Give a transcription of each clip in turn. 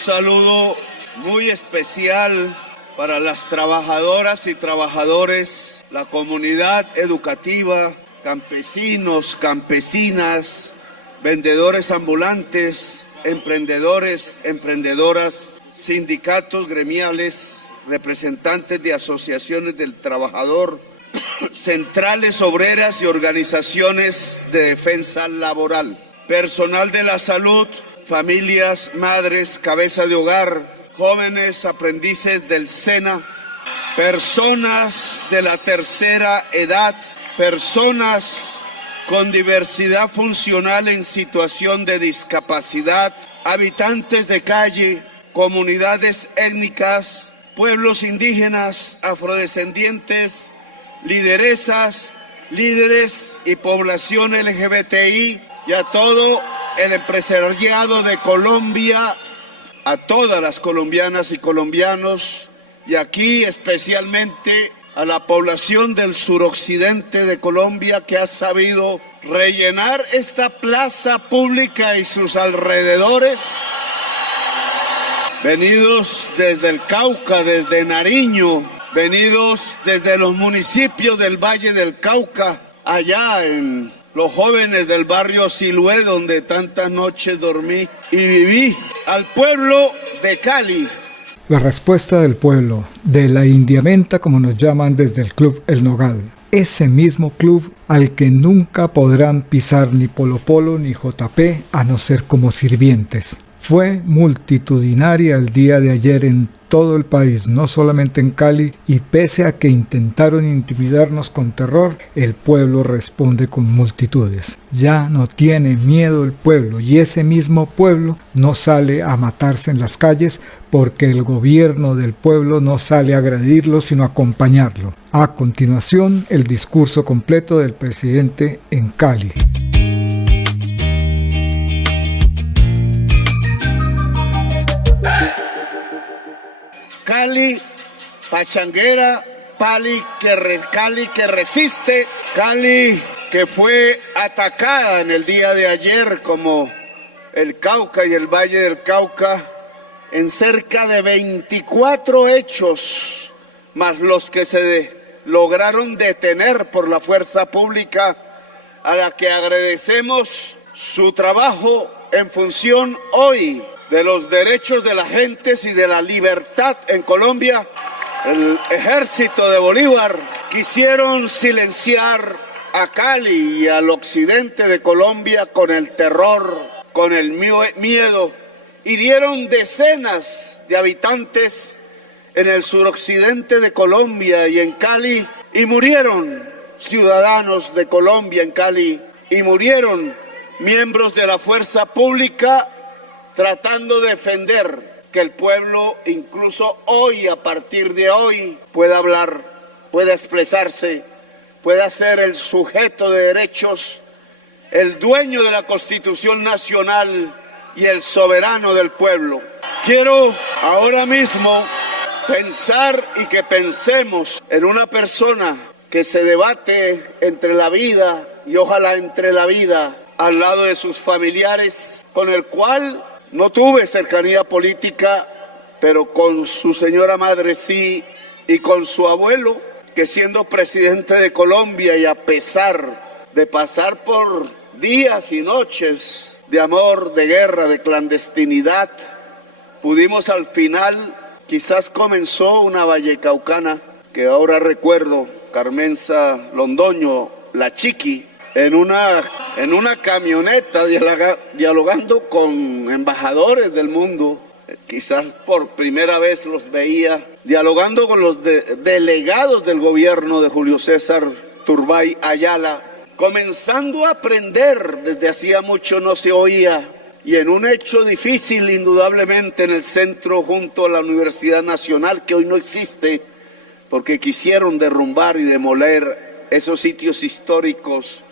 Un saludo muy especial para las trabajadoras y trabajadores, la comunidad educativa, campesinos, campesinas, vendedores ambulantes, emprendedores, emprendedoras, sindicatos gremiales, representantes de asociaciones del trabajador, centrales obreras y organizaciones de defensa laboral, personal de la salud, familias, madres, cabeza de hogar, jóvenes aprendices del SENA, personas de la tercera edad, personas con diversidad funcional en situación de discapacidad, habitantes de calle, comunidades étnicas, pueblos indígenas, afrodescendientes, lideresas, líderes y población LGBTI y a todo el empresariado de Colombia, a todas las colombianas y colombianos y aquí especialmente a la población del suroccidente de Colombia que ha sabido rellenar esta plaza pública y sus alrededores, venidos desde el Cauca, desde Nariño, venidos desde los municipios del Valle del Cauca, allá en los jóvenes del barrio Siloé, donde tantas noches dormí y viví, al pueblo de Cali. La respuesta del pueblo, de la indiamenta como nos llaman desde el Club El Nogal. Ese mismo club al que nunca podrán pisar ni Polo Polo ni JP a no ser como sirvientes. Fue multitudinaria el día de ayer en todo el país, no solamente en Cali, y pese a que intentaron intimidarnos con terror, el pueblo responde con multitudes. Ya no tiene miedo el pueblo y ese mismo pueblo no sale a matarse en las calles porque el gobierno del pueblo no sale a agredirlo sino a acompañarlo. A continuación, el discurso completo del presidente en Cali. Cali, pachanguera, Cali que resiste, Cali que fue atacada en el día de ayer como el Cauca y el Valle del Cauca en cerca de 24 hechos, más los que se lograron detener por la fuerza pública, a la que agradecemos su trabajo en función hoy de los derechos de las gentes y de la libertad en Colombia. El ejército de Bolívar quisieron silenciar a Cali y al occidente de Colombia con el terror, con el miedo. Hirieron decenas de habitantes en el suroccidente de Colombia y en Cali, y murieron ciudadanos de Colombia en Cali, y murieron miembros de la fuerza pública tratando de defender que el pueblo, incluso hoy, a partir de hoy, pueda hablar, pueda expresarse, pueda ser el sujeto de derechos, el dueño de la Constitución Nacional y el soberano del pueblo. Quiero ahora mismo pensar y que pensemos en una persona que se debate entre la vida y ojalá entre la vida al lado de sus familiares, con el cual no tuve cercanía política, pero con su señora madre sí, y con su abuelo, que siendo presidente de Colombia y a pesar de pasar por días y noches de amor, de guerra, de clandestinidad, pudimos al final, quizás comenzó una vallecaucana, que ahora recuerdo, Carmenza Londoño, la Chiqui, en una camioneta dialogando con embajadores del mundo, quizás por primera vez los veía, dialogando con los delegados del gobierno de Julio César Turbay Ayala, comenzando a aprender, desde hacía mucho no se oía, y en un hecho difícil indudablemente en el centro junto a la Universidad Nacional, que hoy no existe, porque quisieron derrumbar y demoler esos sitios históricos,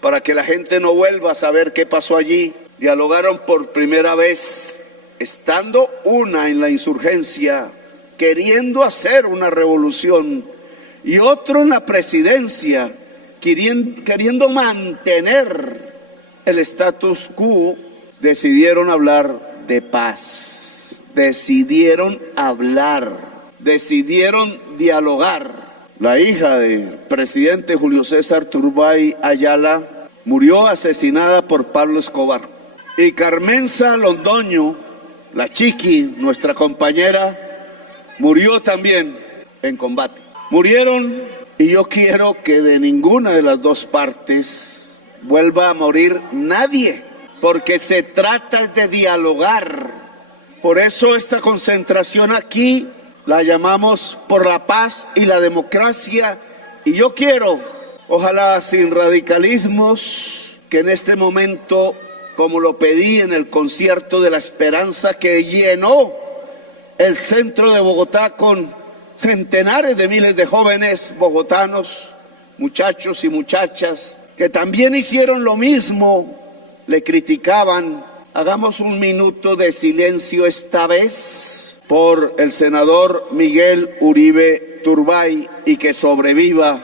para que la gente no vuelva a saber qué pasó allí. Dialogaron por primera vez, estando una en la insurgencia, queriendo hacer una revolución, y otro en la presidencia, queriendo mantener el status quo. Decidieron hablar de paz, decidieron hablar, decidieron dialogar. La hija del presidente Julio César Turbay Ayala murió asesinada por Pablo Escobar. Y Carmenza Londoño, la Chiqui, nuestra compañera, murió también en combate. Murieron, y yo quiero que de ninguna de las dos partes vuelva a morir nadie, porque se trata de dialogar. Por eso esta concentración aquí la llamamos por la paz y la democracia, y yo quiero, ojalá sin radicalismos, que en este momento, como lo pedí en el concierto de la esperanza que llenó el centro de Bogotá con centenares de miles de jóvenes bogotanos, muchachos y muchachas, que también hicieron lo mismo, le criticaban. Hagamos un minuto de silencio esta vez por el senador Miguel Uribe Turbay, y que sobreviva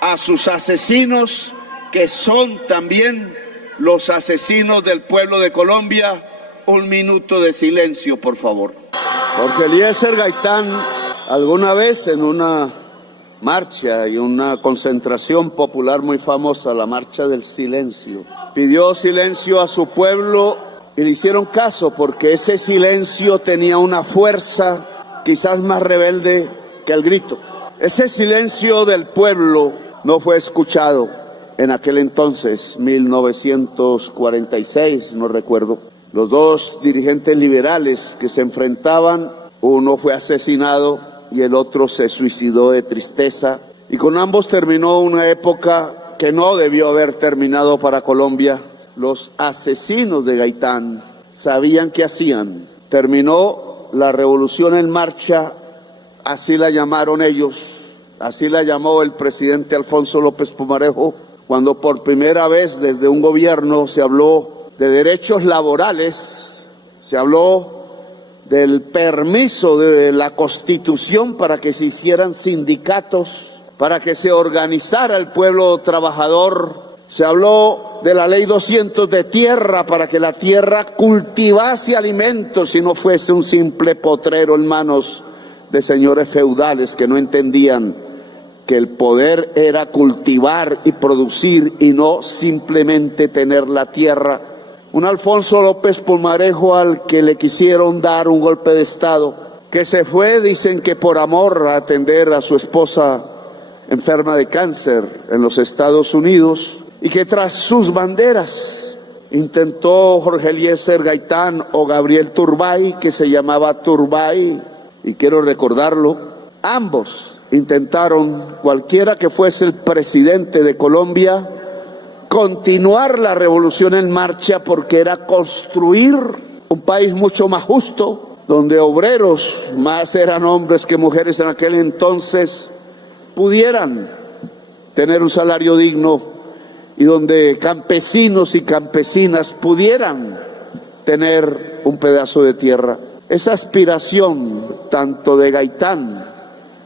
a sus asesinos, que son también los asesinos del pueblo de Colombia. Un minuto de silencio, por favor. Jorge Eliezer Gaitán, alguna vez en una marcha y una concentración popular muy famosa, la Marcha del Silencio, pidió silencio a su pueblo y le hicieron caso, porque ese silencio tenía una fuerza quizás más rebelde que el grito. Ese silencio del pueblo no fue escuchado en aquel entonces, 1946, no recuerdo. Los dos dirigentes liberales que se enfrentaban, uno fue asesinado y el otro se suicidó de tristeza. Y con ambos terminó una época que no debió haber terminado para Colombia. Los asesinos de Gaitán sabían qué hacían. Terminó la revolución en marcha, así la llamaron ellos, así la llamó el presidente Alfonso López Pumarejo, cuando por primera vez desde un gobierno se habló de derechos laborales, se habló del permiso de la Constitución para que se hicieran sindicatos, para que se organizara el pueblo trabajador. Se habló de la Ley 200 de tierra, para que la tierra cultivase alimentos y no fuese un simple potrero en manos de señores feudales que no entendían que el poder era cultivar y producir y no simplemente tener la tierra. Un Alfonso López Pumarejo al que le quisieron dar un golpe de Estado, que se fue, dicen que por amor, a atender a su esposa enferma de cáncer en los Estados Unidos, y que tras sus banderas intentó Jorge Eliezer Gaitán o Gabriel Turbay, que se llamaba Turbay, y quiero recordarlo, ambos intentaron, cualquiera que fuese el presidente de Colombia, continuar la revolución en marcha, porque era construir un país mucho más justo, donde obreros, más eran hombres que mujeres en aquel entonces, pudieran tener un salario digno, y donde campesinos y campesinas pudieran tener un pedazo de tierra. Esa aspiración, tanto de Gaitán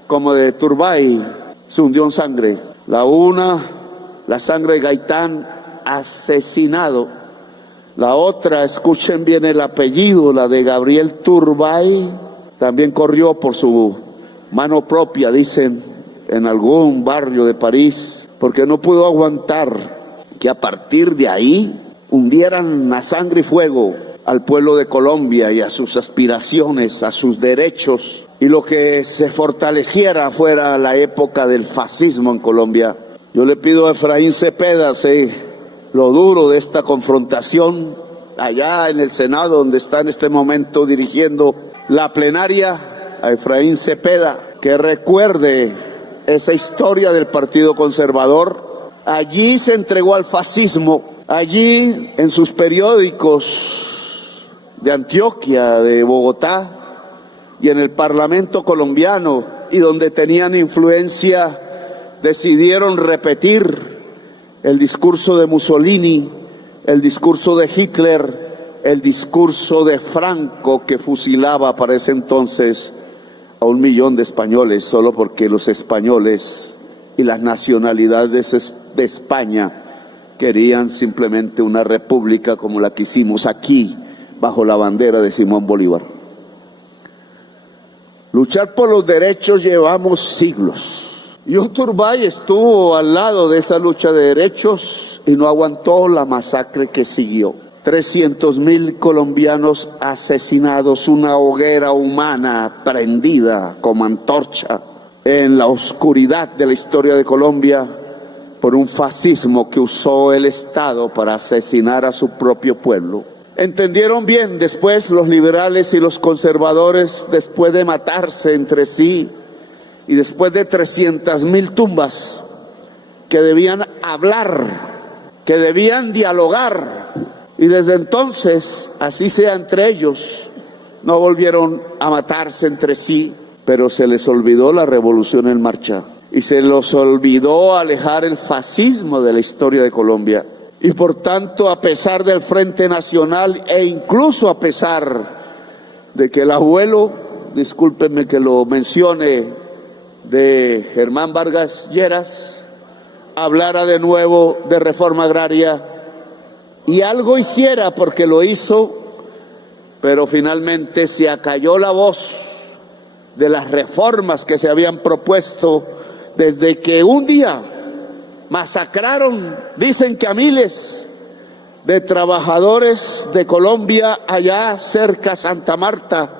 como de Turbay, se hundió en sangre. La sangre de Gaitán, asesinado. La otra, escuchen bien el apellido, la de Gabriel Turbay, también corrió por su mano propia, dicen, en algún barrio de París, porque no pudo aguantar que a partir de ahí hundieran a sangre y fuego al pueblo de Colombia y a sus aspiraciones, a sus derechos, y lo que se fortaleciera fuera la época del fascismo en Colombia. Yo le pido a Efraín Cepeda, sé lo duro de esta confrontación allá en el Senado, donde está en este momento dirigiendo la plenaria, a Efraín Cepeda, que recuerde esa historia del Partido Conservador. Allí se entregó al fascismo, allí en sus periódicos de Antioquia, de Bogotá, y en el Parlamento colombiano, y donde tenían influencia, decidieron repetir el discurso de Mussolini, el discurso de Hitler, el discurso de Franco, que fusilaba para ese entonces a 1 millón de españoles, solo porque los españoles y las nacionalidades de España querían simplemente una república como la que hicimos aquí, bajo la bandera de Simón Bolívar. Luchar por los derechos llevamos siglos. Y Turbay estuvo al lado de esa lucha de derechos y no aguantó la masacre que siguió. 300.000 colombianos asesinados, una hoguera humana prendida como antorcha en la oscuridad de la historia de Colombia por un fascismo que usó el Estado para asesinar a su propio pueblo. Entendieron bien después los liberales y los conservadores, después de matarse entre sí y después de 300.000 tumbas, que debían hablar, que debían dialogar. Y desde entonces, así sea entre ellos, no volvieron a matarse entre sí, pero se les olvidó la revolución en marcha y se les olvidó alejar el fascismo de la historia de Colombia. Y por tanto, a pesar del Frente Nacional e incluso a pesar de que el abuelo, discúlpenme que lo mencione, de Germán Vargas Lleras, hablara de nuevo de reforma agraria y algo hiciera, porque lo hizo, pero finalmente se acalló la voz de las reformas que se habían propuesto desde que un día masacraron, dicen que a miles de trabajadores de Colombia allá cerca Santa Marta,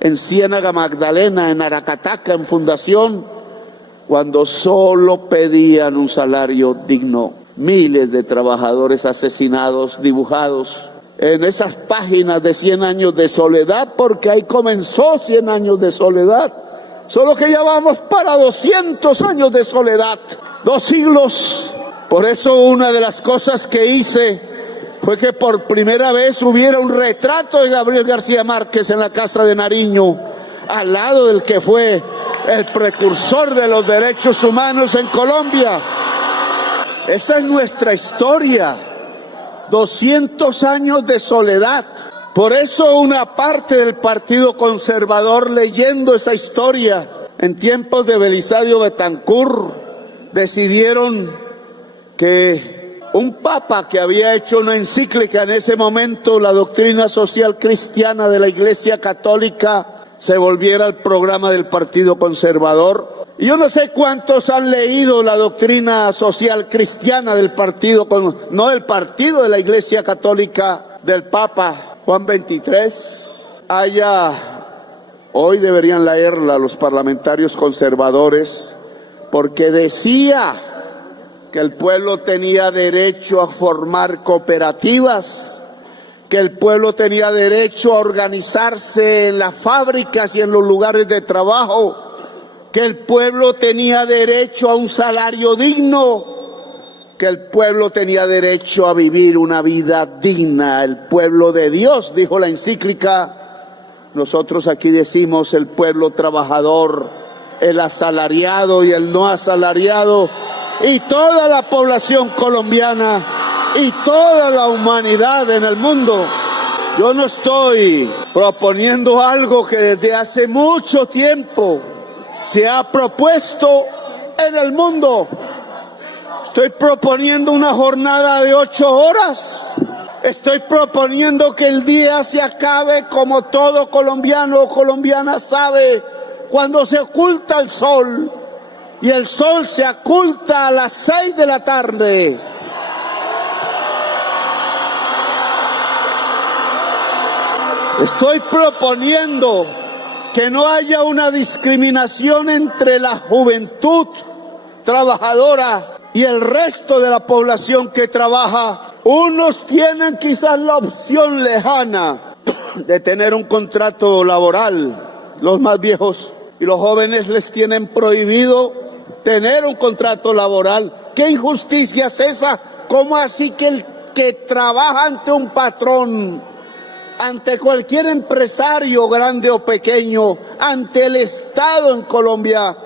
en Ciénaga Magdalena, en Aracataca, en Fundación, cuando solo pedían un salario digno. Miles de trabajadores asesinados, dibujados en esas páginas de 100 años de soledad, porque ahí comenzó 100 años de soledad, solo que ya vamos para 200 años de soledad, 2 siglos. Por eso una de las cosas que hice fue que por primera vez hubiera un retrato de Gabriel García Márquez en la Casa de Nariño, al lado del que fue el precursor de los derechos humanos en Colombia. Esa es nuestra historia, 200 años de soledad. Por eso una parte del Partido Conservador, leyendo esa historia en tiempos de Belisario Betancur, decidieron que un papa que había hecho una encíclica en ese momento, la doctrina social cristiana de la Iglesia Católica, se volviera el programa del Partido Conservador. Y yo no sé cuántos han leído la doctrina social cristiana del partido, no del partido de la Iglesia Católica del Papa Juan XXIII. Hoy deberían leerla los parlamentarios conservadores, porque decía que el pueblo tenía derecho a formar cooperativas, que el pueblo tenía derecho a organizarse en las fábricas y en los lugares de trabajo, que el pueblo tenía derecho a un salario digno, que el pueblo tenía derecho a vivir una vida digna, el pueblo de Dios, dijo la encíclica. Nosotros aquí decimos el pueblo trabajador, el asalariado y el no asalariado, y toda la población colombiana y toda la humanidad en el mundo. Yo no estoy proponiendo algo que desde hace mucho tiempo se ha propuesto en el mundo. Estoy proponiendo una jornada de 8 horas. Estoy proponiendo que el día se acabe como todo colombiano o colombiana sabe, cuando se oculta el sol, y el sol se oculta a las 6 de la tarde. Estoy proponiendo que no haya una discriminación entre la juventud trabajadora y el resto de la población que trabaja. Unos tienen quizás la opción lejana de tener un contrato laboral, los más viejos, y los jóvenes les tienen prohibido tener un contrato laboral. ¿Qué injusticia es esa? ¿Cómo así que el que trabaja ante un patrón, ante cualquier empresario grande o pequeño, ante el Estado en Colombia,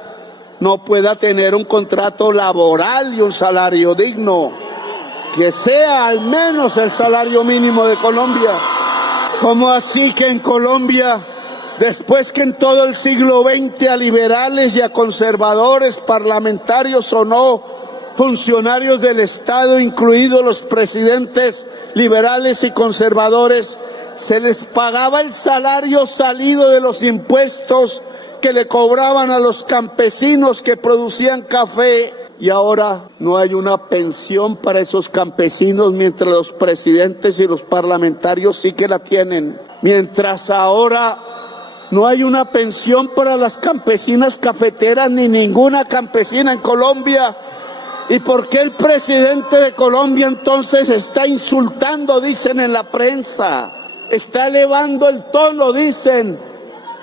no pueda tener un contrato laboral y un salario digno, que sea al menos el salario mínimo de Colombia? ¿Cómo así que en Colombia, después que en todo el siglo XX a liberales y a conservadores, parlamentarios o no, funcionarios del Estado, incluidos los presidentes liberales y conservadores, se les pagaba el salario salido de los impuestos que le cobraban a los campesinos que producían café, y ahora no hay una pensión para esos campesinos, mientras los presidentes y los parlamentarios sí que la tienen. Mientras ahora no hay una pensión para las campesinas cafeteras ni ninguna campesina en Colombia. ¿Y por qué el presidente de Colombia entonces está insultando, dicen en la prensa? Está elevando el tono, dicen,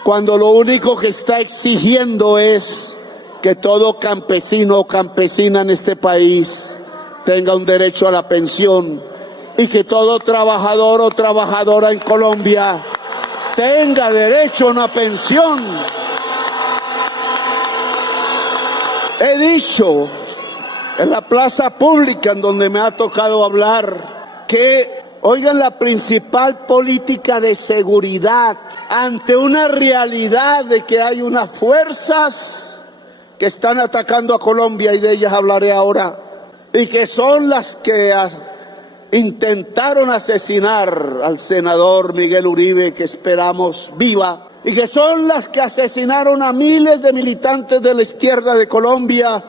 cuando lo único que está exigiendo es que todo campesino o campesina en este país tenga un derecho a la pensión y que todo trabajador o trabajadora en Colombia tenga derecho a una pensión. He dicho en la plaza pública en donde me ha tocado hablar que, oigan, la principal política de seguridad ante una realidad de que hay unas fuerzas que están atacando a Colombia, y de ellas hablaré ahora, y que son las que intentaron asesinar al senador Miguel Uribe, que esperamos viva, y que son las que asesinaron a miles de militantes de la izquierda de Colombia,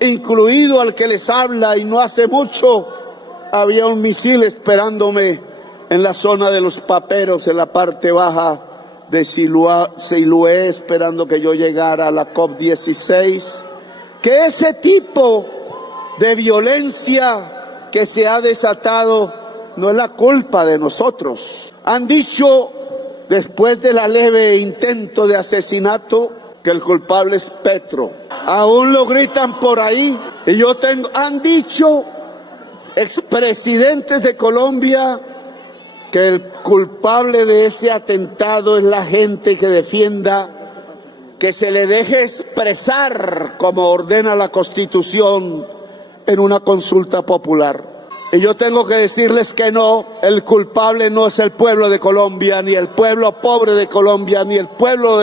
incluido al que les habla, y no hace mucho había un misil esperándome en la zona de los Paperos, en la parte baja de Siloé, esperando que yo llegara a la COP16, que ese tipo de violencia que se ha desatado no es la culpa de nosotros. Han dicho, después de la leve intento de asesinato, que el culpable es Petro. Aún lo gritan por ahí. Y han dicho expresidentes de Colombia que el culpable de ese atentado es la gente que defienda que se le deje expresar como ordena la Constitución en una consulta popular. Y yo tengo que decirles que no, el culpable no es el pueblo de Colombia, ni el pueblo pobre de Colombia, ni el pueblo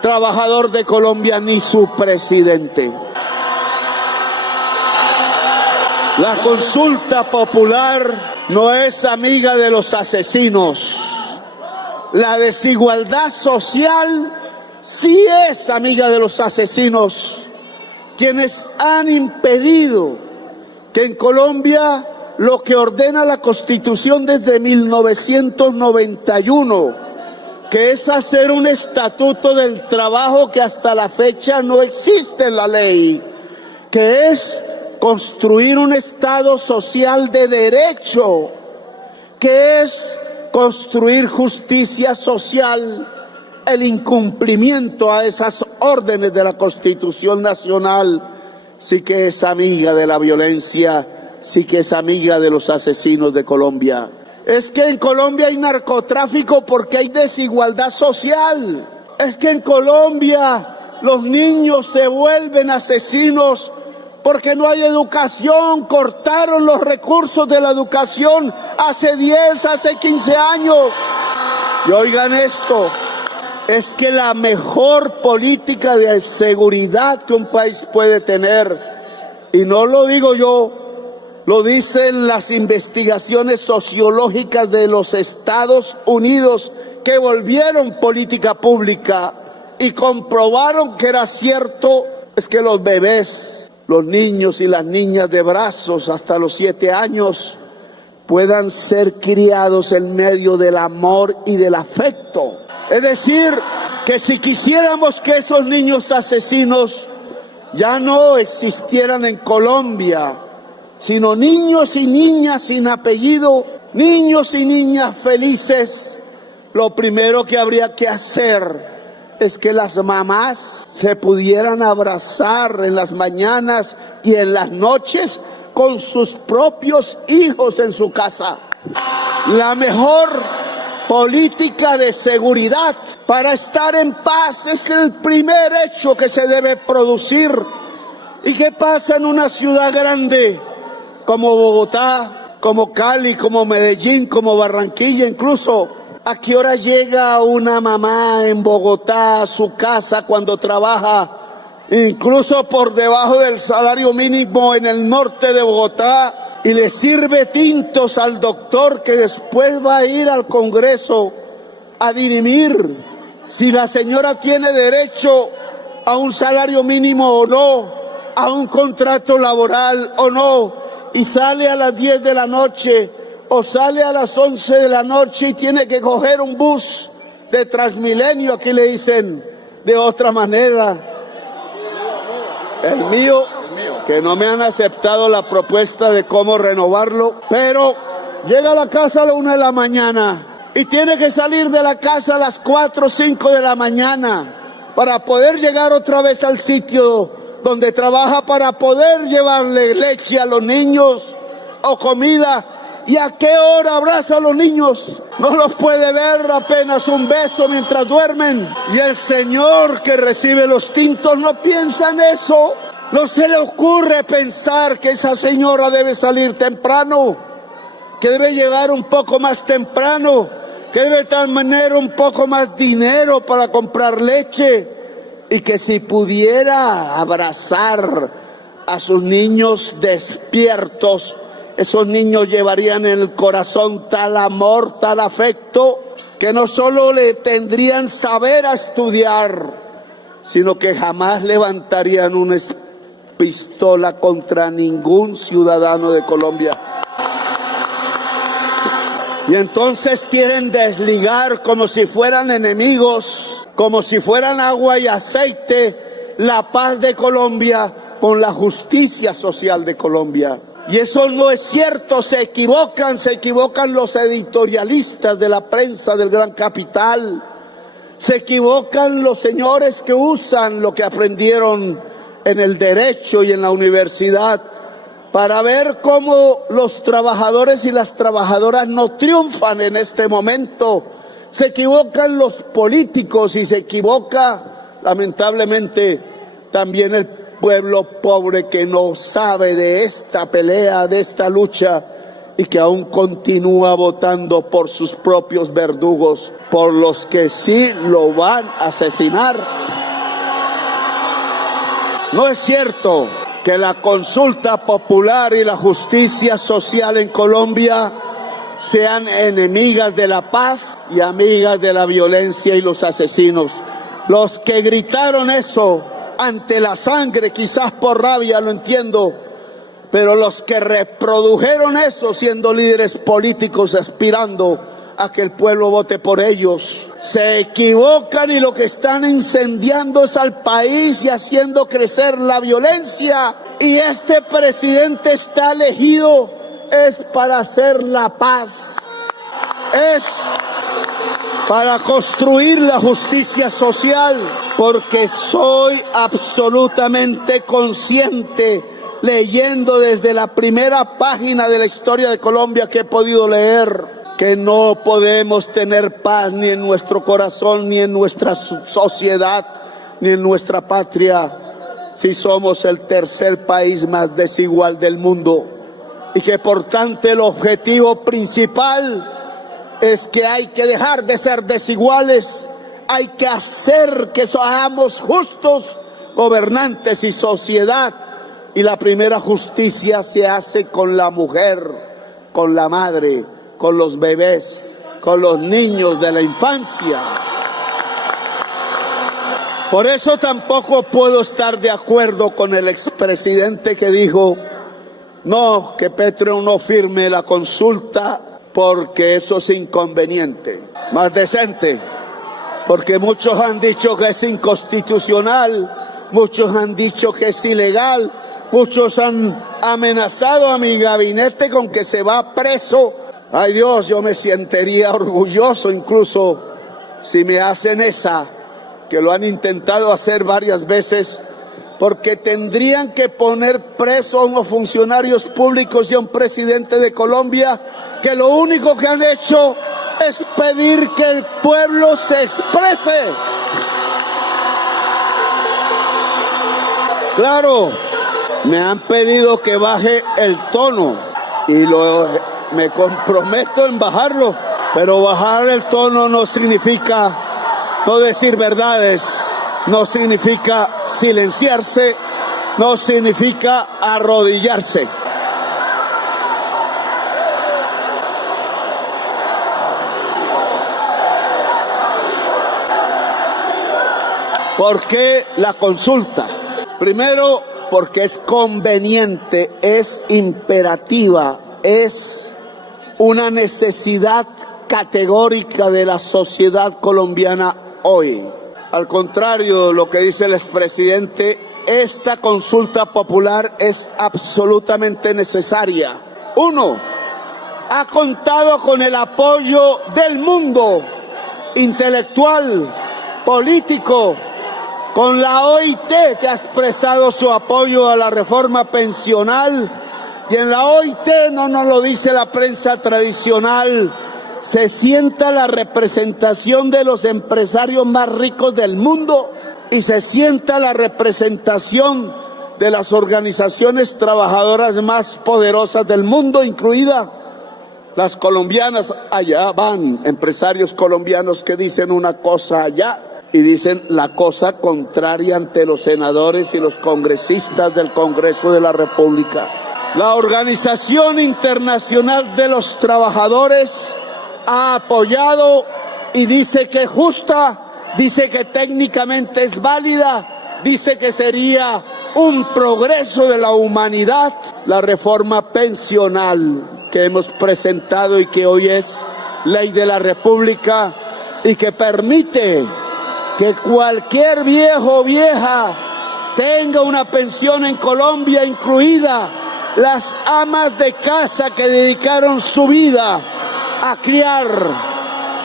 trabajador de Colombia, ni su presidente. La consulta popular no es amiga de los asesinos. La desigualdad social sí es amiga de los asesinos, quienes han impedido que en Colombia lo que ordena la Constitución desde 1991, que es hacer un estatuto del trabajo que hasta la fecha no existe en la ley, que es construir un Estado social de derecho, que es construir justicia social. El incumplimiento a esas órdenes de la Constitución Nacional sí que es amiga de la violencia, sí que es amiga de los asesinos de Colombia. Es que en Colombia hay narcotráfico porque hay desigualdad social. Es que en Colombia los niños se vuelven asesinos porque no hay educación. Cortaron los recursos de la educación hace 10, hace 15 años. Y oigan esto, es que la mejor política de seguridad que un país puede tener, y no lo digo yo, lo dicen las investigaciones sociológicas de los Estados Unidos, que volvieron política pública y comprobaron que era cierto, es que los bebés, los niños y las niñas de brazos hasta los 7 años puedan ser criados en medio del amor y del afecto. Es decir, que si quisiéramos que esos niños asesinos ya no existieran en Colombia, sino niños y niñas sin apellido, niños y niñas felices, lo primero que habría que hacer es que las mamás se pudieran abrazar en las mañanas y en las noches con sus propios hijos en su casa. La mejor política de seguridad para estar en paz es el primer hecho que se debe producir. ¿Y qué pasa en una ciudad grande como Bogotá, como Cali, como Medellín, como Barranquilla incluso? ¿A qué hora llega una mamá en Bogotá a su casa cuando trabaja, incluso por debajo del salario mínimo en el norte de Bogotá, y le sirve tintos al doctor que después va a ir al Congreso a dirimir si la señora tiene derecho a un salario mínimo o no, a un contrato laboral o no, y sale a las 10 de la noche o sale a las 11 de la noche y tiene que coger un bus de Transmilenio, aquí le dicen de otra manera, el mío, que no me han aceptado la propuesta de cómo renovarlo, pero llega a la casa a la 1 de la mañana y tiene que salir de la casa a las 4 o 5 de la mañana para poder llegar otra vez al sitio donde trabaja, para poder llevarle leche a los niños o comida. ¿Y a qué hora abraza a los niños? No los puede ver, apenas un beso mientras duermen. Y el señor que recibe los tintos no piensa en eso. No se le ocurre pensar que esa señora debe salir temprano, que debe llegar un poco más temprano, que debe tener un poco más dinero para comprar leche, y que si pudiera abrazar a sus niños despiertos, esos niños llevarían en el corazón tal amor, tal afecto, que no solo le tendrían saber a estudiar, sino que jamás levantarían una pistola contra ningún ciudadano de Colombia. Y entonces quieren desligar como si fueran enemigos, como si fueran agua y aceite, la paz de Colombia con la justicia social de Colombia. Y eso no es cierto, se equivocan los editorialistas de la prensa del gran capital, se equivocan los señores que usan lo que aprendieron en el derecho y en la universidad para ver cómo los trabajadores y las trabajadoras no triunfan en este momento. Se equivocan los políticos y se equivoca, lamentablemente, también el pueblo pobre que no sabe de esta pelea, de esta lucha, y que aún continúa votando por sus propios verdugos, por los que sí lo van a asesinar. No es cierto que la consulta popular y la justicia social en Colombia sean enemigas de la paz y amigas de la violencia y los asesinos. Los que gritaron eso ante la sangre, quizás por rabia, lo entiendo, pero los que reprodujeron eso siendo líderes políticos aspirando a que el pueblo vote por ellos, se equivocan, y lo que están incendiando es al país y haciendo crecer la violencia. Y este presidente está elegido es para hacer la paz, es para construir la justicia social, porque soy absolutamente consciente, leyendo desde la primera página de la historia de Colombia que he podido leer, que no podemos tener paz ni en nuestro corazón, ni en nuestra sociedad, ni en nuestra patria, si somos el tercer país más desigual del mundo, y que por tanto el objetivo principal es que hay que dejar de ser desiguales, hay que hacer que seamos justos gobernantes y sociedad, y la primera justicia se hace con la mujer, con la madre, con los bebés, con los niños de la infancia. Por eso tampoco puedo estar de acuerdo con el expresidente que dijo no, que Petro no firme la consulta porque eso es inconveniente. Más decente, porque muchos han dicho que es inconstitucional, muchos han dicho que es ilegal, muchos han amenazado a mi gabinete con que se va preso. Ay Dios, yo me sentiría orgulloso incluso si me hacen esa, que lo han intentado hacer varias veces, porque tendrían que poner preso a unos funcionarios públicos y a un presidente de Colombia que lo único que han hecho es pedir que el pueblo se exprese. Claro, me han pedido que baje el tono y me comprometo en bajarlo, pero bajar el tono no significa no decir verdades, no significa silenciarse, no significa arrodillarse. ¿Por qué la consulta? Primero, porque es conveniente, es imperativa, es una necesidad categórica de la sociedad colombiana hoy. Al contrario de lo que dice el expresidente, esta consulta popular es absolutamente necesaria. Uno, ha contado con el apoyo del mundo intelectual, político, con la OIT, que ha expresado su apoyo a la reforma pensional, y en la OIT, no nos lo dice la prensa tradicional, se sienta la representación de los empresarios más ricos del mundo y se sienta la representación de las organizaciones trabajadoras más poderosas del mundo, incluida las colombianas. Allá van empresarios colombianos que dicen una cosa allá y dicen la cosa contraria ante los senadores y los congresistas del Congreso de la República. La Organización Internacional de los Trabajadores ha apoyado y dice que es justa, dice que técnicamente es válida, dice que sería un progreso de la humanidad la reforma pensional que hemos presentado y que hoy es ley de la República y que permite que cualquier viejo o vieja tenga una pensión en Colombia, incluida las amas de casa que dedicaron su vida a criar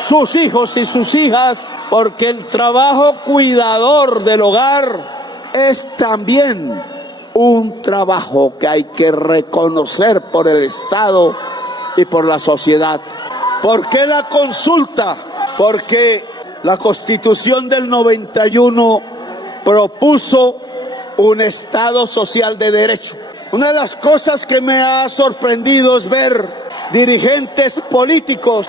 sus hijos y sus hijas, porque el trabajo cuidador del hogar es también un trabajo que hay que reconocer por el Estado y por la sociedad. ¿Por qué la consulta? Porque la Constitución del 91 propuso un Estado social de derecho. Una de las cosas que me ha sorprendido es ver dirigentes políticos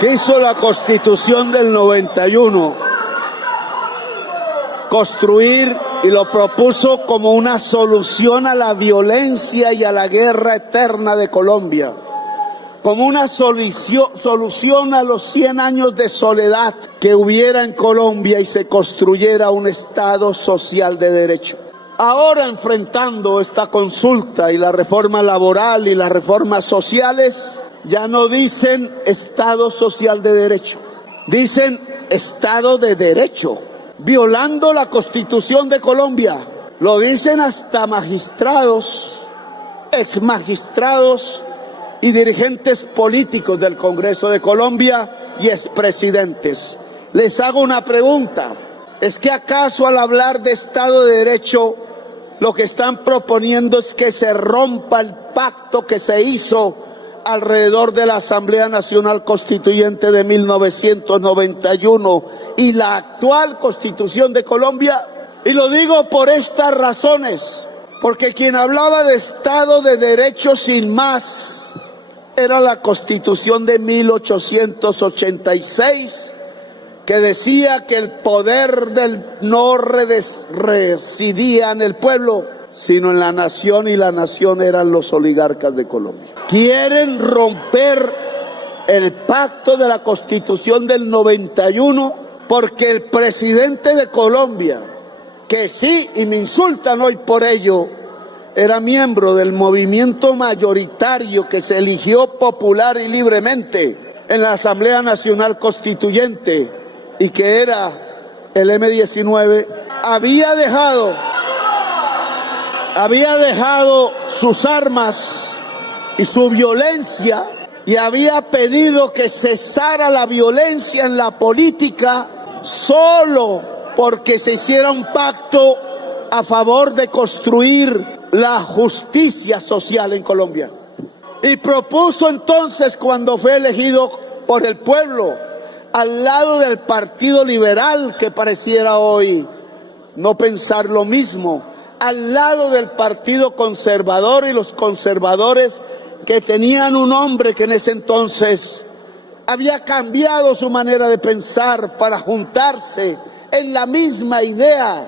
que hizo la Constitución del 91, construir y lo propuso como una solución a la violencia y a la guerra eterna de Colombia, como una solución a los 100 años de soledad que hubiera en Colombia y se construyera un Estado social de derecho. Ahora, enfrentando esta consulta y la reforma laboral y las reformas sociales, ya no dicen Estado social de derecho, dicen Estado de derecho, violando la Constitución de Colombia. Lo dicen hasta magistrados, exmagistrados y dirigentes políticos del Congreso de Colombia y expresidentes. Les hago una pregunta: ¿es que acaso al hablar de Estado de Derecho lo que están proponiendo es que se rompa el pacto que se hizo alrededor de la Asamblea Nacional Constituyente de 1991 y la actual Constitución de Colombia? Y lo digo por estas razones, porque quien hablaba de Estado de Derecho sin más era la Constitución de 1886, que decía que el poder no residía en el pueblo, sino en la nación, y la nación eran los oligarcas de Colombia. Quieren romper el pacto de la Constitución del 91 porque el presidente de Colombia, que sí, y me insultan hoy por ello, era miembro del movimiento mayoritario que se eligió popular y libremente en la Asamblea Nacional Constituyente y que era el M-19, había dejado sus armas y su violencia y había pedido que cesara la violencia en la política solo porque se hiciera un pacto a favor de construir la justicia social en Colombia. Y propuso entonces, cuando fue elegido por el pueblo, al lado del Partido Liberal, que pareciera hoy no pensar lo mismo, al lado del Partido Conservador y los conservadores, que tenían un hombre que en ese entonces había cambiado su manera de pensar para juntarse en la misma idea.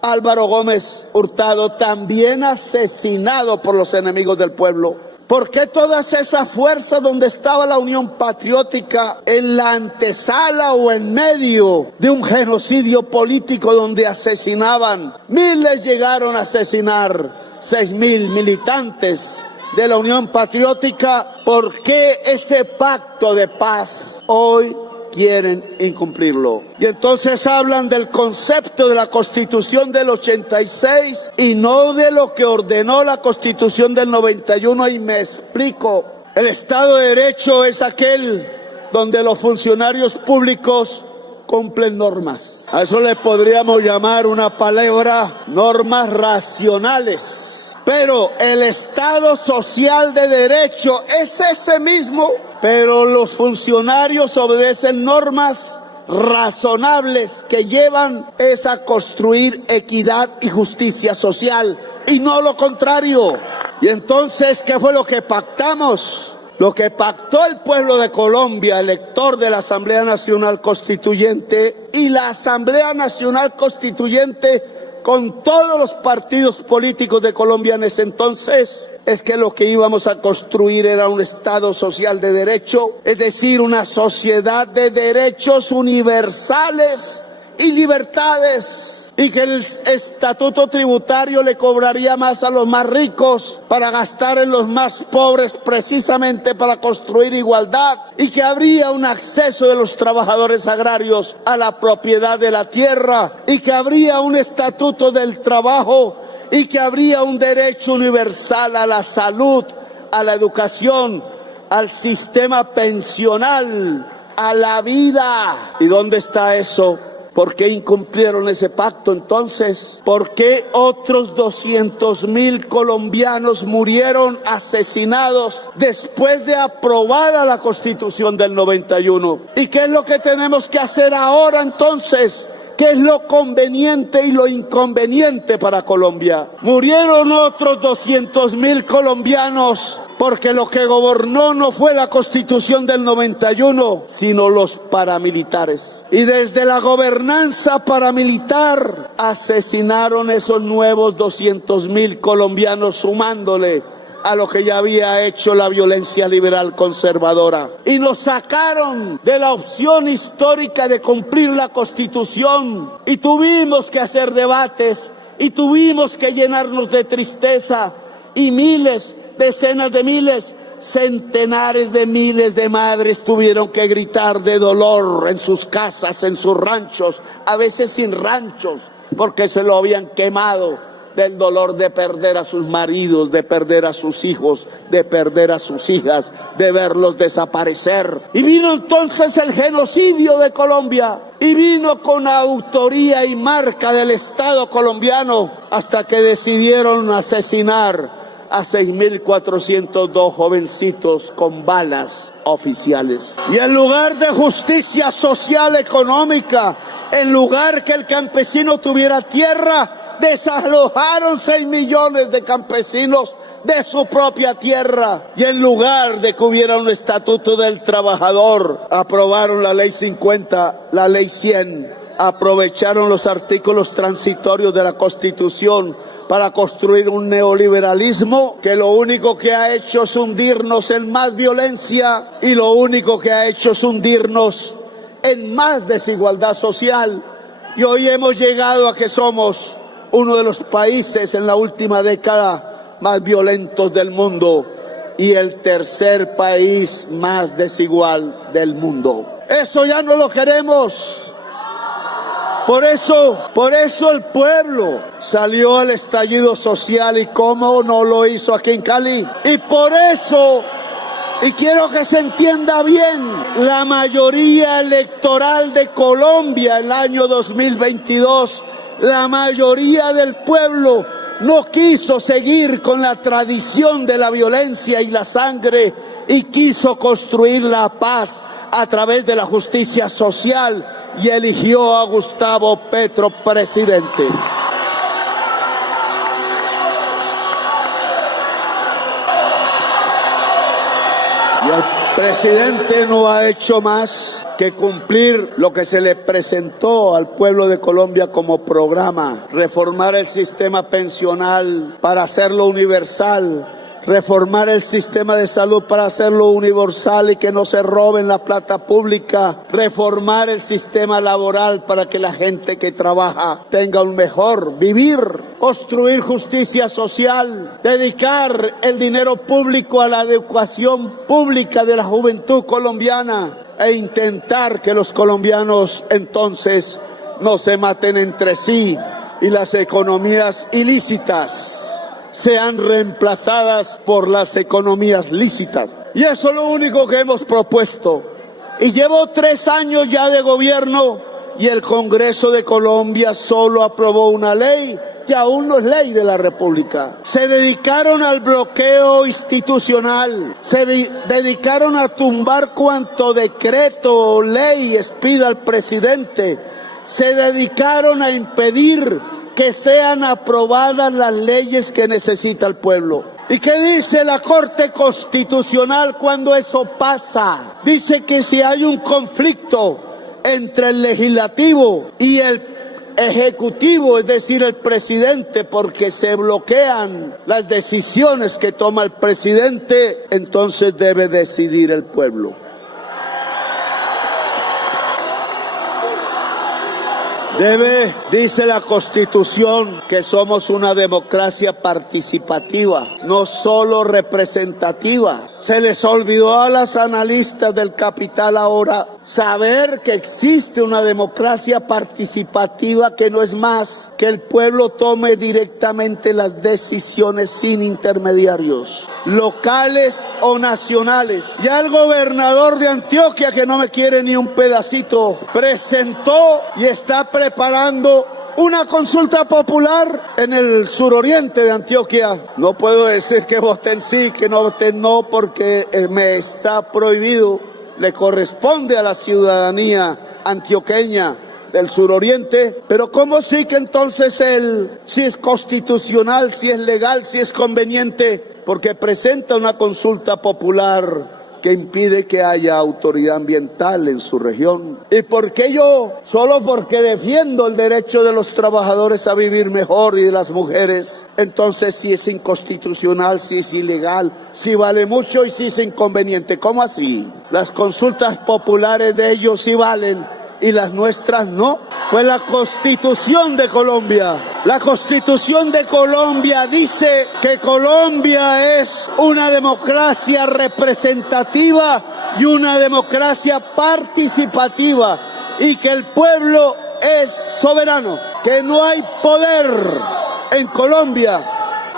Álvaro Gómez Hurtado, también asesinado por los enemigos del pueblo, ¿Por qué todas esas fuerzas donde estaba la Unión Patriótica en la antesala o en medio de un genocidio político donde asesinaban? Miles llegaron a asesinar, 6.000 militantes de la Unión Patriótica. ¿Por qué ese pacto de paz hoy quieren incumplirlo? Y entonces hablan del concepto de la Constitución del 86 y no de lo que ordenó la Constitución del 91, y me explico. El Estado de Derecho es aquel donde los funcionarios públicos cumplen normas. A eso le podríamos llamar una palabra, normas racionales. Pero el Estado social de derecho es ese mismo, pero los funcionarios obedecen normas razonables que llevan a construir equidad y justicia social, y no lo contrario. Y entonces, ¿qué fue lo que pactamos? Lo que pactó el pueblo de Colombia, elector de la Asamblea Nacional Constituyente, y la Asamblea Nacional Constituyente con todos los partidos políticos de Colombia en ese entonces, es que lo que íbamos a construir era un Estado social de derecho, es decir, una sociedad de derechos universales y libertades, y que el estatuto tributario le cobraría más a los más ricos para gastar en los más pobres, precisamente para construir igualdad, y que habría un acceso de los trabajadores agrarios a la propiedad de la tierra, y que habría un estatuto del trabajo, y que habría un derecho universal a la salud, a la educación, al sistema pensional, a la vida. ¿Y dónde está eso? ¿Por qué incumplieron ese pacto entonces? ¿Por qué otros 200.000 colombianos murieron asesinados después de aprobada la Constitución del 91? ¿Y qué es lo que tenemos que hacer ahora entonces? ¿Qué es lo conveniente y lo inconveniente para Colombia? Murieron otros 200.000 colombianos porque lo que gobernó no fue la Constitución del 91, sino los paramilitares. Y desde la gobernanza paramilitar asesinaron esos nuevos 200.000 colombianos, sumándole a lo que ya había hecho la violencia liberal conservadora. Y nos sacaron de la opción histórica de cumplir la Constitución, y tuvimos que hacer debates, y tuvimos que llenarnos de tristeza, y miles, decenas de miles, centenares de miles de madres tuvieron que gritar de dolor en sus casas, en sus ranchos, a veces sin ranchos, porque se lo habían quemado, del dolor de perder a sus maridos, de perder a sus hijos, de perder a sus hijas, de verlos desaparecer. Y vino entonces el genocidio de Colombia, y vino con autoría y marca del Estado colombiano, hasta que decidieron asesinar a 6.402 jovencitos con balas oficiales. Y en lugar de justicia social económica, en lugar que el campesino tuviera tierra, desalojaron 6 millones de campesinos de su propia tierra. Y en lugar de que hubiera un estatuto del trabajador, aprobaron la ley 50, la ley 100, aprovecharon los artículos transitorios de la Constitución para construir un neoliberalismo que lo único que ha hecho es hundirnos en más violencia, y lo único que ha hecho es hundirnos en más desigualdad social. Y hoy hemos llegado a que somos uno de los países en la última década más violentos del mundo, y el tercer país más desigual del mundo. Eso ya no lo queremos. Por eso el pueblo salió al estallido social, y cómo no lo hizo aquí en Cali. Y por eso, y quiero que se entienda bien, la mayoría electoral de Colombia en el año 2022, la mayoría del pueblo no quiso seguir con la tradición de la violencia y la sangre, y quiso construir la paz a través de la justicia social, y eligió a Gustavo Petro presidente. Y el presidente no ha hecho más que cumplir lo que se le presentó al pueblo de Colombia como programa: reformar el sistema pensional para hacerlo universal, reformar el sistema de salud para hacerlo universal y que no se roben la plata pública, reformar el sistema laboral para que la gente que trabaja tenga un mejor vivir, construir justicia social, dedicar el dinero público a la educación pública de la juventud colombiana e intentar que los colombianos entonces no se maten entre sí y las economías ilícitas sean reemplazadas por las economías lícitas. Y eso es lo único que hemos propuesto. Y llevo 3 años ya de gobierno y el Congreso de Colombia solo aprobó una ley que aún no es ley de la República. Se dedicaron al bloqueo institucional, se dedicaron a tumbar cuanto decreto o ley expida el presidente, se dedicaron a impedir que sean aprobadas las leyes que necesita el pueblo. ¿Y qué dice la Corte Constitucional cuando eso pasa? Dice que si hay un conflicto entre el legislativo y el ejecutivo, es decir, el presidente, porque se bloquean las decisiones que toma el presidente, entonces debe decidir el pueblo. Dice la Constitución que somos una democracia participativa, no solo representativa. Se les olvidó a los analistas del capital ahora saber que existe una democracia participativa que no es más que el pueblo tome directamente las decisiones sin intermediarios, locales o nacionales. Ya el gobernador de Antioquia, que no me quiere ni un pedacito, presentó y está preparando una consulta popular en el suroriente de Antioquia. No puedo decir que voten sí, que no voten no, porque me está prohibido. Le corresponde a la ciudadanía antioqueña del suroriente, pero ¿cómo sí que entonces si es constitucional, si es legal, si es conveniente? Porque presenta una consulta popular que impide que haya autoridad ambiental en su región. ¿Y por qué yo? Solo porque defiendo el derecho de los trabajadores a vivir mejor y de las mujeres. Entonces, si es inconstitucional, si es ilegal, si vale mucho y si es inconveniente. ¿Cómo así? Las consultas populares de ellos sí valen y las nuestras no. Pues la Constitución de Colombia. La Constitución de Colombia dice que Colombia es una democracia representativa y una democracia participativa y que el pueblo es soberano, que no hay poder en Colombia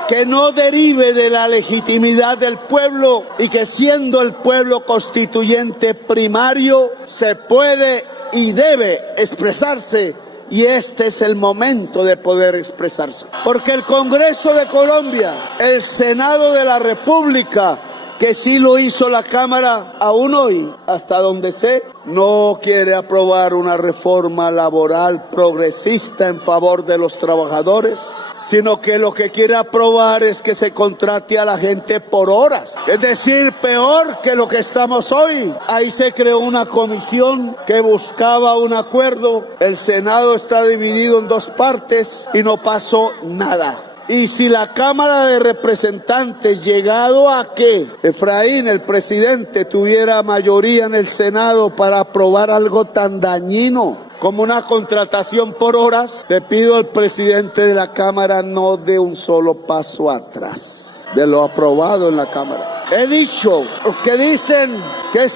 que no derive de la legitimidad del pueblo y que siendo el pueblo constituyente primario se puede y debe expresarse, y este es el momento de poder expresarse. Porque el Congreso de Colombia, el Senado de la República, que sí lo hizo la Cámara, aún hoy, hasta donde sé, no quiere aprobar una reforma laboral progresista en favor de los trabajadores, sino que lo que quiere aprobar es que se contrate a la gente por horas. Es decir, peor que lo que estamos hoy. Ahí se creó una comisión que buscaba un acuerdo. El Senado está dividido en 2 partes y no pasó nada. Y si la Cámara de Representantes, llegado a que Efraín, el presidente, tuviera mayoría en el Senado para aprobar algo tan dañino como una contratación por horas, le pido al presidente de la Cámara no dé un solo paso atrás de lo aprobado en la Cámara. He dicho, que dicen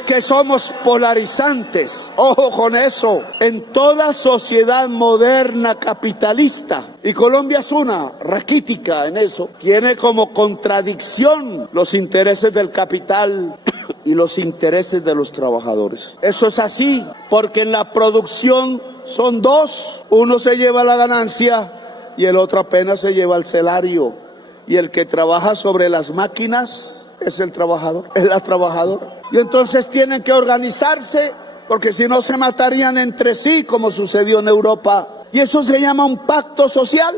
que somos polarizantes. Ojo con eso. En toda sociedad moderna capitalista, y Colombia es una raquítica en eso, tiene como contradicción los intereses del capital y los intereses de los trabajadores. Eso es así, porque en la producción son 2. Uno se lleva la ganancia y el otro apenas se lleva el salario. Y el que trabaja sobre las máquinas es el trabajador, es la trabajadora. Y entonces tienen que organizarse, porque si no se matarían entre sí, como sucedió en Europa. Y eso se llama un pacto social.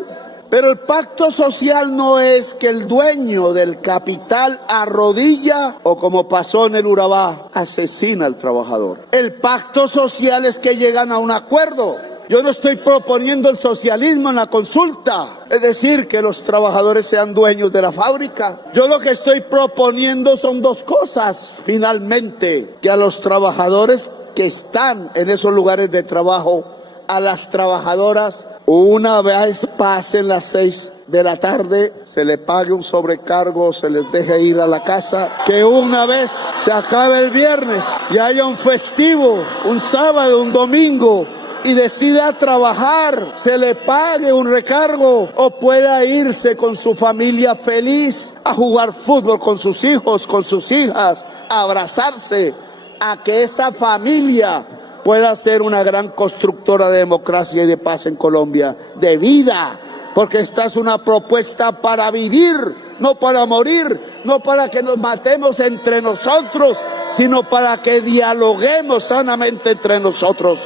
Pero el pacto social no es que el dueño del capital arrodilla o, como pasó en el Urabá, asesina al trabajador. El pacto social es que llegan a un acuerdo. Yo no estoy proponiendo el socialismo en la consulta, es decir, que los trabajadores sean dueños de la fábrica. Yo lo que estoy proponiendo son dos cosas, finalmente, que a los trabajadores que están en esos lugares de trabajo, a las trabajadoras, una vez pasen las 6 de la tarde, se le pague un sobrecargo, se les deje ir a la casa, que una vez se acabe el viernes y haya un festivo, un sábado, un domingo, y decida trabajar, se le pague un recargo o pueda irse con su familia feliz a jugar fútbol con sus hijos, con sus hijas, a abrazarse, a que esa familia pueda ser una gran constructora de democracia y de paz en Colombia, de vida, porque esta es una propuesta para vivir, no para morir, no para que nos matemos entre nosotros, sino para que dialoguemos sanamente entre nosotros.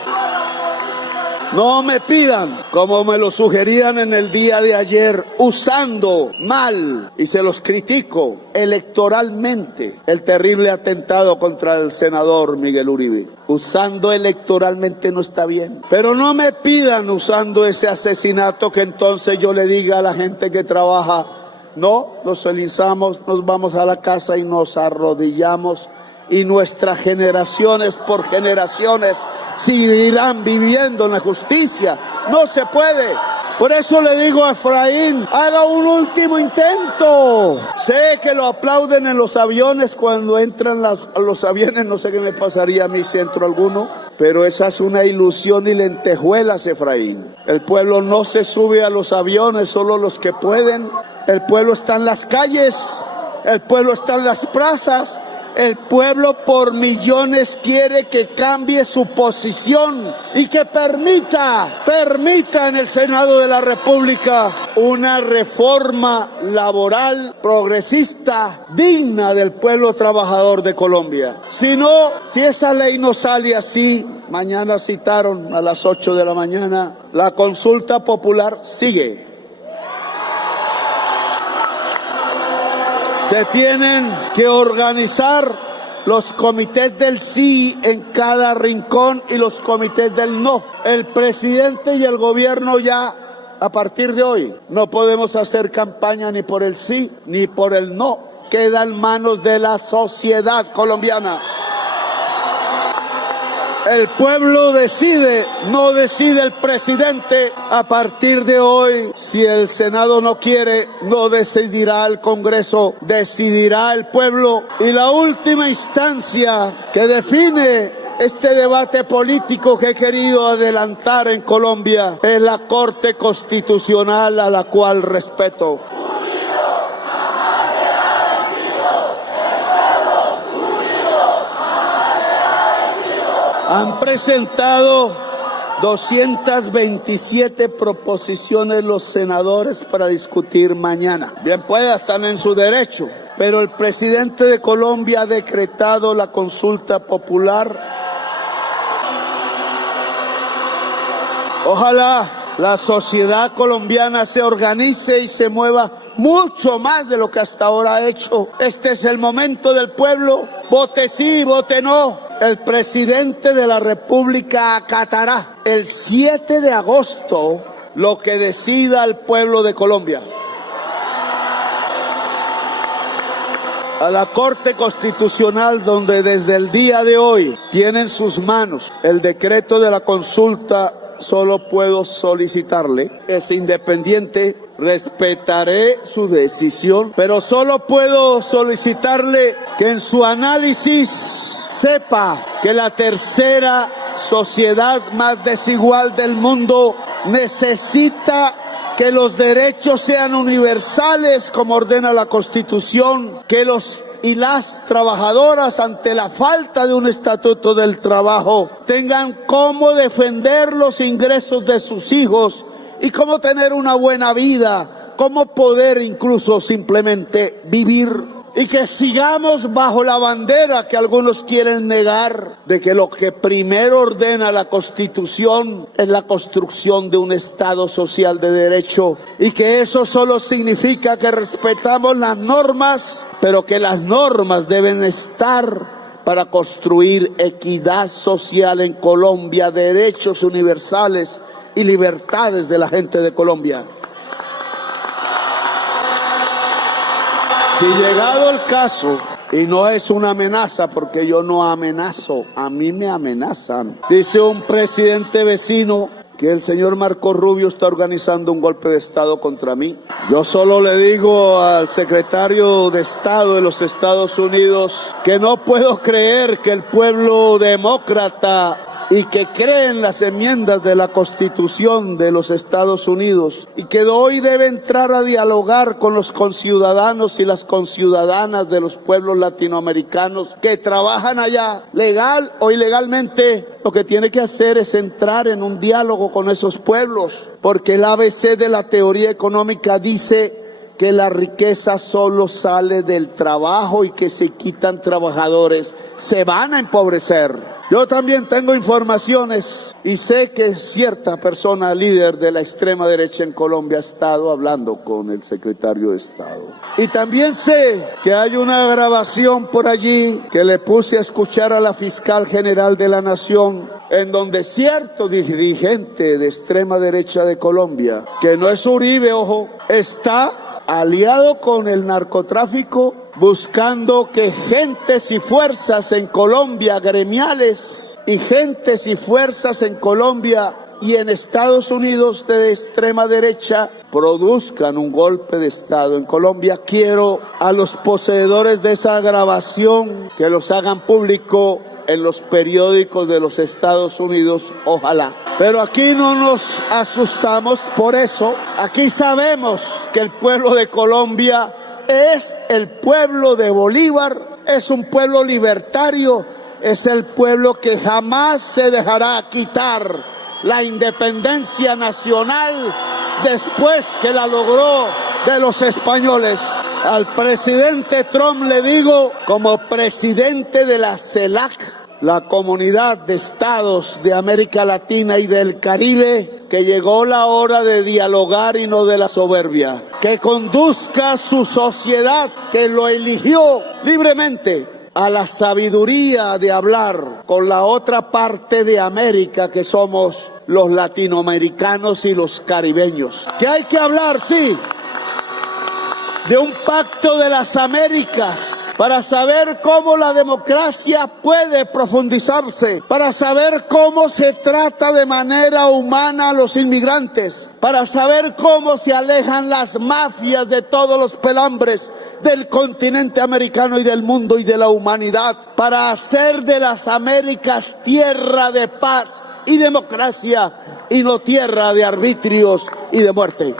No me pidan, como me lo sugerían en el día de ayer, usando mal, y se los critico, electoralmente, el terrible atentado contra el senador Miguel Uribe. Usando electoralmente no está bien. Pero no me pidan usando ese asesinato que entonces yo le diga a la gente que trabaja, no, nos felicitamos, nos vamos a la casa y nos arrodillamos y nuestras generaciones por generaciones seguirán viviendo en la justicia. No se puede. Por eso le digo a Efraín, haga un último intento. Sé que lo aplauden en los aviones cuando entran los aviones, no sé qué me pasaría a mí si entro alguno, pero esa es una ilusión y lentejuelas, Efraín. El pueblo no se sube a los aviones, solo los que pueden. El pueblo está en las calles, el pueblo está en las plazas. El pueblo por millones quiere que cambie su posición y que permita en el Senado de la República una reforma laboral progresista digna del pueblo trabajador de Colombia. Si no, si esa ley no sale así, mañana citaron a las 8 de la mañana, la consulta popular sigue. Se tienen que organizar los comités del sí en cada rincón y los comités del no. El presidente y el gobierno ya, a partir de hoy, no podemos hacer campaña ni por el sí ni por el no. Queda en manos de la sociedad colombiana. El pueblo decide, no decide el presidente. A partir de hoy, si el Senado no quiere, no decidirá el Congreso, decidirá el pueblo. Y la última instancia que define este debate político que he querido adelantar en Colombia es la Corte Constitucional, a la cual respeto. Han presentado 227 proposiciones los senadores para discutir mañana. Bien pueda, están en su derecho, pero el presidente de Colombia ha decretado la consulta popular. Ojalá la sociedad colombiana se organice y se mueva mucho más de lo que hasta ahora ha hecho. Este es el momento del pueblo. Vote sí, vote no. El presidente de la República acatará el 7 de agosto lo que decida el pueblo de Colombia. A la Corte Constitucional, donde desde el día de hoy tiene en sus manos el decreto de la consulta, solo puedo solicitarle, es independiente, respetaré su decisión, pero solo puedo solicitarle que en su análisis sepa que la tercera sociedad más desigual del mundo necesita que los derechos sean universales como ordena la Constitución, que los y las trabajadoras ante la falta de un estatuto del trabajo tengan cómo defender los ingresos de sus hijos y cómo tener una buena vida, cómo poder incluso simplemente vivir. Y que sigamos bajo la bandera que algunos quieren negar de que lo que primero ordena la Constitución es la construcción de un Estado social de derecho y que eso solo significa que respetamos las normas, pero que las normas deben estar para construir equidad social en Colombia, derechos universales y libertades de la gente de Colombia. Si llegado el caso, y no es una amenaza porque yo no amenazo, a mí me amenazan. Dice un presidente vecino que el señor Marco Rubio está organizando un golpe de Estado contra mí. Yo solo le digo al secretario de Estado de los Estados Unidos que no puedo creer que el pueblo demócrata y que cree en las enmiendas de la Constitución de los Estados Unidos y que hoy debe entrar a dialogar con los conciudadanos y las conciudadanas de los pueblos latinoamericanos que trabajan allá, legal o ilegalmente, lo que tiene que hacer es entrar en un diálogo con esos pueblos, porque el ABC de la teoría económica dice que la riqueza solo sale del trabajo y que si quitan trabajadores se van a empobrecer. Yo también tengo informaciones y sé que cierta persona líder de la extrema derecha en Colombia ha estado hablando con el secretario de Estado. Y también sé que hay una grabación por allí que le puse a escuchar a la fiscal general de la Nación, en donde cierto dirigente de extrema derecha de Colombia, que no es Uribe, ojo, está aliado con el narcotráfico, buscando que gentes y fuerzas en Colombia, gremiales, y gentes y fuerzas en Colombia y en Estados Unidos de extrema derecha produzcan un golpe de Estado en Colombia. Quiero a los poseedores de esa grabación que los hagan público en los periódicos de los Estados Unidos, ojalá. Pero aquí no nos asustamos por eso. Aquí sabemos que el pueblo de Colombia es el pueblo de Bolívar, es un pueblo libertario, es el pueblo que jamás se dejará quitar la independencia nacional después que la logró de los españoles. Al presidente Trump le digo, como presidente de la CELAC, la Comunidad de Estados de América Latina y del Caribe, que llegó la hora de dialogar y no de la soberbia, que conduzca su sociedad, que lo eligió libremente, a la sabiduría de hablar con la otra parte de América, que somos los latinoamericanos y los caribeños. Que hay que hablar, sí, de un pacto de las Américas para saber cómo la democracia puede profundizarse, para saber cómo se trata de manera humana a los inmigrantes, para saber cómo se alejan las mafias de todos los pelambres del continente americano y del mundo y de la humanidad, para hacer de las Américas tierra de paz y democracia y no tierra de arbitrios y de muerte.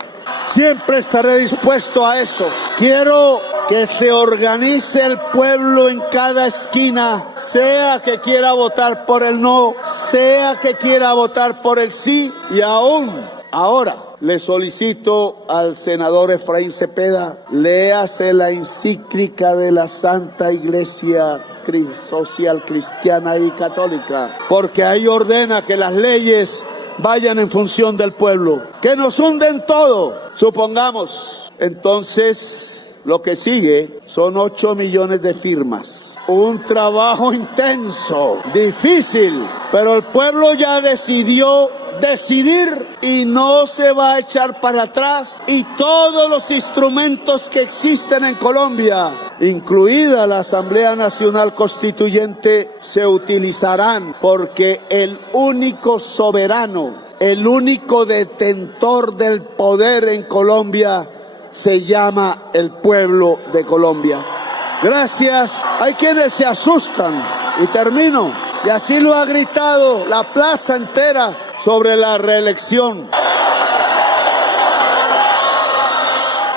Siempre estaré dispuesto a eso. Quiero que se organice el pueblo en cada esquina, sea que quiera votar por el no, sea que quiera votar por el sí, y aún ahora le solicito al senador Efraín Cepeda, léase la encíclica de la Santa Iglesia Social Cristiana y Católica, porque ahí ordena que las leyes vayan en función del pueblo, que nos hunden todo, supongamos. Entonces, lo que sigue son 8 millones de firmas. Un trabajo intenso, difícil, pero el pueblo ya decidió decidir y no se va a echar para atrás, y todos los instrumentos que existen en Colombia, incluida la Asamblea Nacional Constituyente, se utilizarán, porque el único soberano, el único detentor del poder en Colombia se llama el pueblo de Colombia. Gracias. Hay quienes se asustan, y termino, y así lo ha gritado la plaza entera sobre la reelección.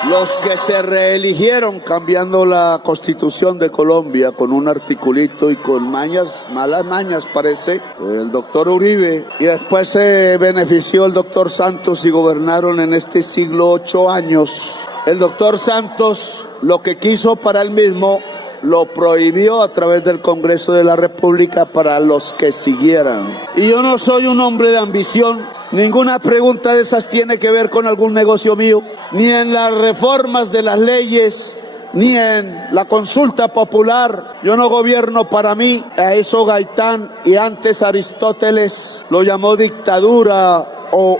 Los que se reeligieron cambiando la Constitución de Colombia con un articulito y con mañas, malas mañas parece, el doctor Uribe, y después se benefició el doctor Santos y gobernaron en este siglo 8 años. El doctor Santos lo que quiso para él mismo lo prohibió a través del Congreso de la República para los que siguieran. Y yo no soy un hombre de ambición, ninguna pregunta de esas tiene que ver con algún negocio mío, ni en las reformas de las leyes, ni en la consulta popular. Yo no gobierno para mí. A eso Gaitán y antes Aristóteles lo llamó dictadura o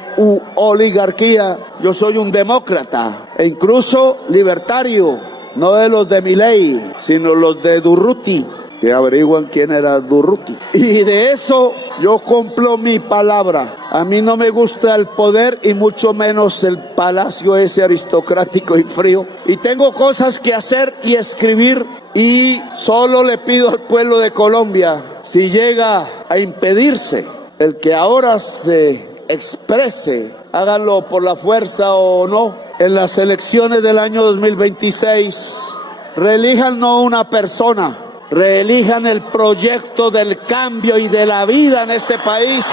oligarquía. Yo soy un demócrata e incluso libertario, no de los de Milei, sino los de Durruti, que averiguan quién era Durruti. Y de eso yo cumplo mi palabra. A mí no me gusta el poder y mucho menos el palacio ese aristocrático y frío. Y tengo cosas que hacer y escribir, y solo le pido al pueblo de Colombia, si llega a impedirse el que ahora se exprese, háganlo por la fuerza o no, en las elecciones del año 2026, reelijan no una persona, reelijan el proyecto del cambio y de la vida en este país.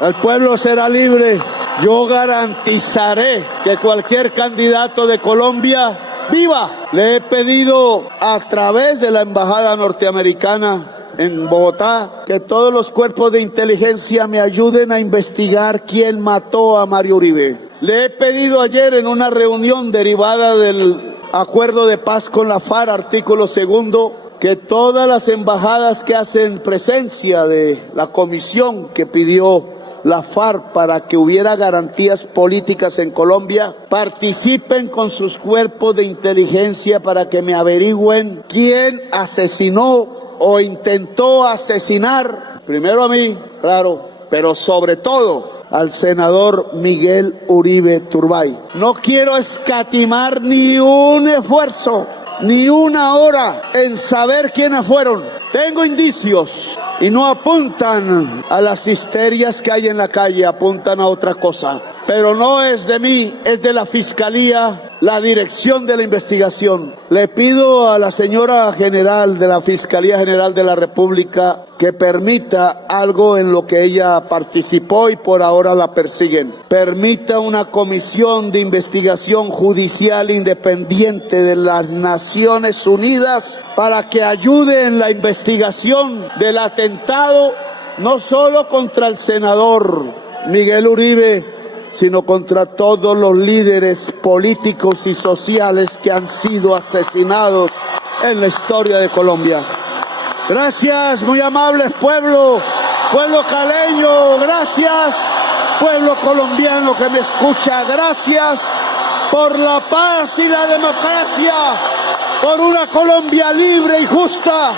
El pueblo será libre. Yo garantizaré que cualquier candidato de Colombia viva. Le he pedido a través de la embajada norteamericana en Bogotá que todos los cuerpos de inteligencia me ayuden a investigar quién mató a Mario Uribe. Le he pedido ayer en una reunión derivada del acuerdo de paz con la FARC, artículo 2, que todas las embajadas que hacen presencia de la comisión que pidió la FARC para que hubiera garantías políticas en Colombia, participen con sus cuerpos de inteligencia para que me averigüen quién asesinó o intentó asesinar, primero a mí, claro, pero sobre todo al senador Miguel Uribe Turbay. No quiero escatimar ni un esfuerzo, ni una hora en saber quiénes fueron. Tengo indicios y no apuntan a las histerias que hay en la calle, apuntan a otra cosa. Pero no es de mí, es de la Fiscalía, la dirección de la investigación. Le pido a la señora general de la Fiscalía General de la República que permita algo en lo que ella participó y por ahora la persiguen. Permita una comisión de investigación judicial independiente de las Naciones Unidas para que ayude en la investigación del atentado, no solo contra el senador Miguel Uribe, sino contra todos los líderes políticos y sociales que han sido asesinados en la historia de Colombia. Gracias, muy amables pueblo caleño, gracias, pueblo colombiano que me escucha, gracias por la paz y la democracia, por una Colombia libre y justa,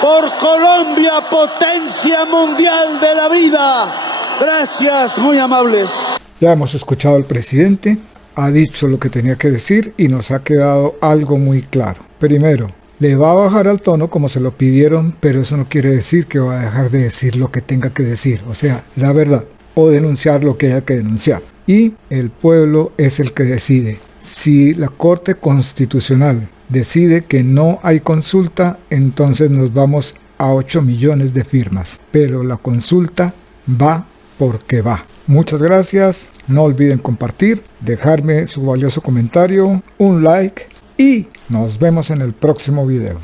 por Colombia, potencia mundial de la vida. Gracias, muy amables. Ya hemos escuchado al presidente, ha dicho lo que tenía que decir y nos ha quedado algo muy claro. Primero, le va a bajar al tono como se lo pidieron, pero eso no quiere decir que va a dejar de decir lo que tenga que decir, o sea, la verdad, o denunciar lo que haya que denunciar. Y el pueblo es el que decide. Si la Corte Constitucional decide que no hay consulta, entonces nos vamos a 8 millones de firmas, pero la consulta va porque va. Muchas gracias, no olviden compartir, dejarme su valioso comentario, un like y nos vemos en el próximo video.